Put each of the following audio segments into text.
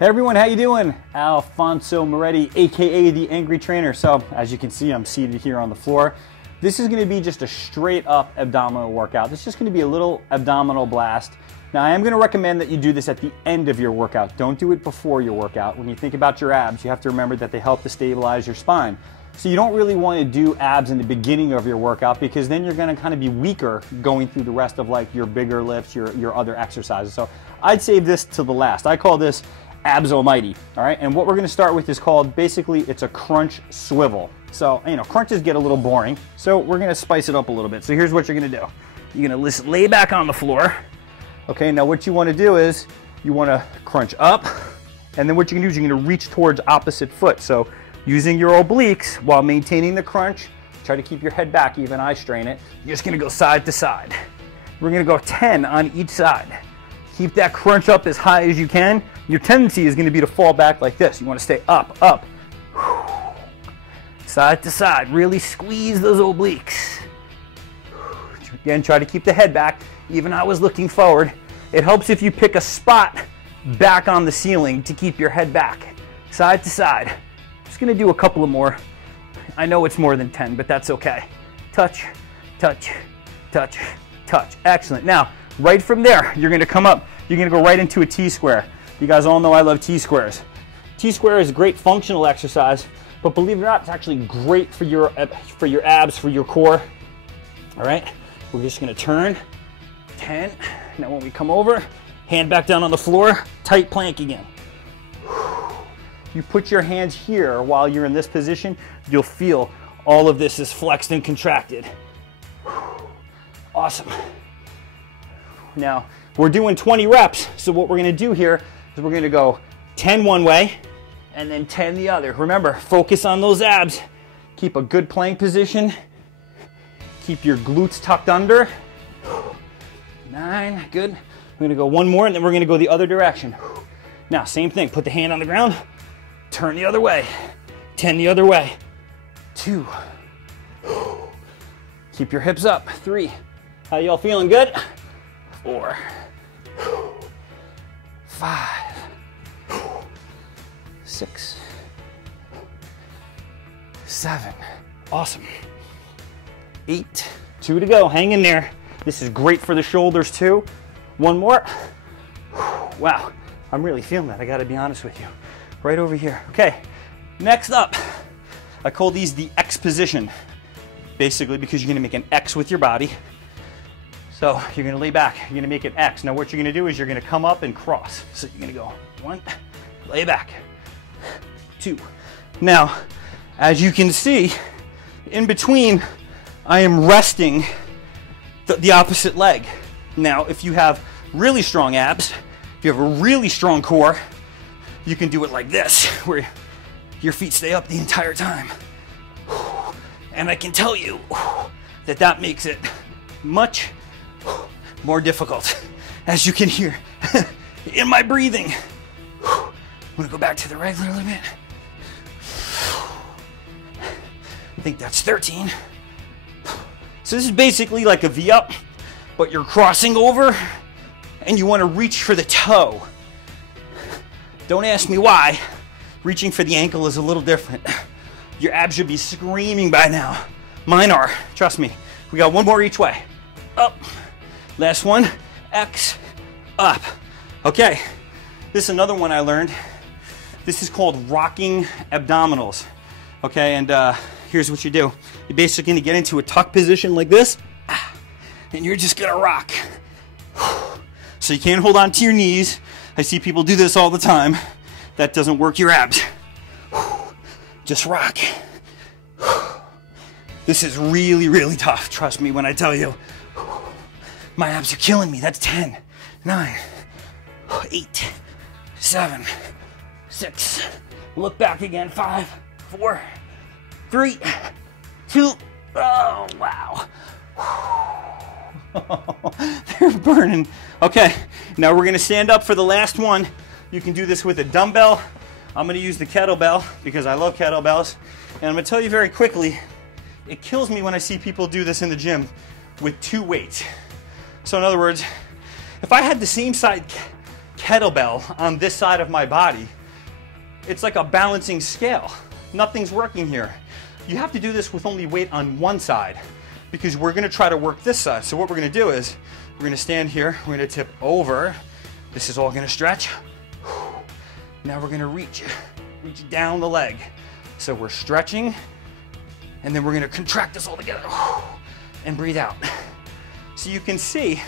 Hey everyone, how you doing? Alfonso Moretti, aka the Angry Trainer. So as you can see, I'm seated here on the floor. This is going to be just a straight up abdominal workout. This is just going to be a little abdominal blast. Now I am going to recommend that you do this at the end of your workout. Don't do it before your workout. When you think about your abs, you have to remember that they help to stabilize your spine. So you don't really want to do abs in the beginning of your workout, because then you're going to kind of be weaker going through the rest of like your bigger lifts, your other exercises. So I'd save this to the last. I call this abs almighty. All right, and what we're going to start with is called, basically it's a crunch swivel. So crunches get a little boring, so we're going to spice it up a little bit. So here's what you're going to do. You're going to just lay back on the floor. Okay, now what you want to do is you want to crunch up, and then what you're going to do is you're going to reach towards opposite foot. So using your obliques while maintaining the crunch, try to keep your head back, even I strain it. You're just going to go side to side. We're going to go 10 on each side. Keep that crunch up as high as you can. Your tendency is going to be to fall back like this. You want to stay up, up, side to side. Really squeeze those obliques. Again, try to keep the head back. Even I was looking forward. It helps if you pick a spot back on the ceiling to keep your head back, side to side. Just going to do a couple of more. I know it's more than 10, but that's okay. Touch, touch, touch, touch. Excellent. Now, right from there, you're going to come up. You're going to go right into a T-square. You guys all know I love T-squares. T-square is a great functional exercise, but believe it or not, it's actually great for your abs, for your core. All right, we're just going to turn 10. Now when we come over, hand back down on the floor, tight plank again. You put your hands here while you're in this position, you'll feel all of this is flexed and contracted. Awesome. Now, we're doing 20 reps, so what we're going to do here is we're going to go 10 one way and then 10 the other. Remember, focus on those abs. Keep a good plank position. Keep your glutes tucked under. 9, good. We're going to go one more, and then we're going to go the other direction. Now, same thing. Put the hand on the ground. Turn the other way. 10 the other way. 2. Keep your hips up. 3. How y'all feeling? Good? 4, 5, 6, 7. Awesome. 8. 2 to go. Hang in there. This is great for the shoulders too. One more. Wow, I'm really feeling that. I got to be honest with you. Right over here. Okay, next up, I call these the X position. Basically, because you're going to make an X with your body. So you're going to lay back, you're going to make an X. Now what you're going to do is you're going to come up and cross. So you're going to go 1, lay back, 2. Now, as you can see, in between, I am resting the opposite leg. Now, if you have really strong abs, if you have a really strong core, you can do it like this, where your feet stay up the entire time. And I can tell you that that makes it much more difficult, as you can hear in my breathing. I'm gonna go back to the regular a little bit. I think that's 13. So this is basically like a V up, but you're crossing over and you want to reach for the toe. Don't ask me why. Reaching for the ankle is a little different. Your abs should be screaming by now. Mine are, trust me. We got one more each way. Up. Last one, X, up. Okay, this is another one I learned. This is called rocking abdominals. Okay, and here's what you do. You're basically gonna get into a tuck position like this, and you're just gonna rock. So you can't hold on to your knees. I see people do this all the time. That doesn't work your abs. Just rock. This is really, really tough. Trust me when I tell you. My abs are killing me. That's 10, 9, 8, 7, 6. Look back again. 5, 4, 3, 2. Oh, wow. They're burning. Okay, now we're going to stand up for the last one. You can do this with a dumbbell. I'm going to use the kettlebell because I love kettlebells. And I'm going to tell you very quickly, it kills me when I see people do this in the gym with 2 weights. So in other words, if I had the same size kettlebell on this side of my body, it's like a balancing scale. Nothing's working here. You have to do this with only weight on one side because we're gonna try to work this side. So what we're gonna do is we're gonna stand here, we're gonna tip over. This is all gonna stretch. Now we're gonna reach down the leg. So we're stretching, and then we're gonna contract this all together and breathe out. So you can see,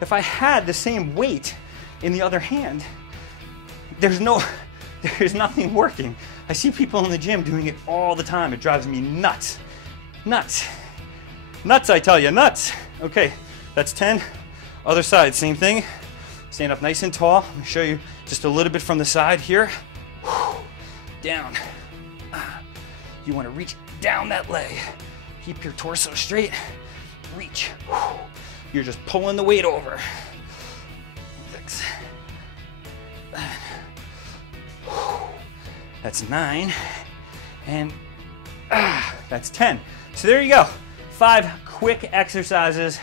if I had the same weight in the other hand, there's nothing working. I see people in the gym doing it all the time. It drives me nuts. Nuts. Nuts, I tell you, nuts. Okay, that's 10. Other side, same thing. Stand up nice and tall. I'm gonna show you just a little bit from the side here. Down. You wanna reach down that leg. Keep your torso straight. Reach. You're just pulling the weight over. 6. That's 9. And that's 10. So there you go. 5 quick exercises.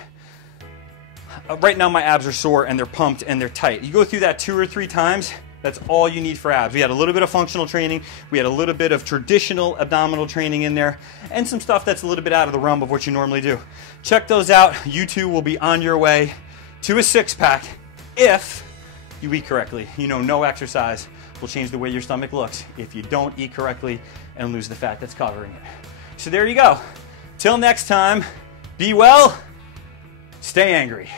Right now my abs are sore and they're pumped and they're tight. You go through that 2 or 3 times, that's all you need for abs. We had a little bit of functional training, we had a little bit of traditional abdominal training in there, and some stuff that's a little bit out of the realm of what you normally do. Check those out. You too will be on your way to a 6-pack if you eat correctly. You know, no exercise will change the way your stomach looks if you don't eat correctly and lose the fat that's covering it. So there you go. Till next time, be well, stay angry.